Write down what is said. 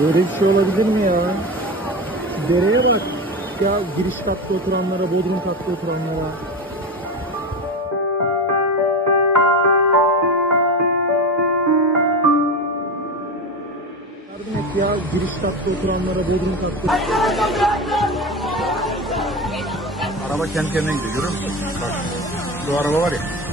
Böyle bir şey olabilir mi ya? Dereye bak. Ya giriş katta oturanlara, bodrum katta oturanlara. Yardım et ya, giriş katta oturanlara, bodrum katta. Araba kendi kendine gidiyor, görüyor musun? Bak, şu araba var ya.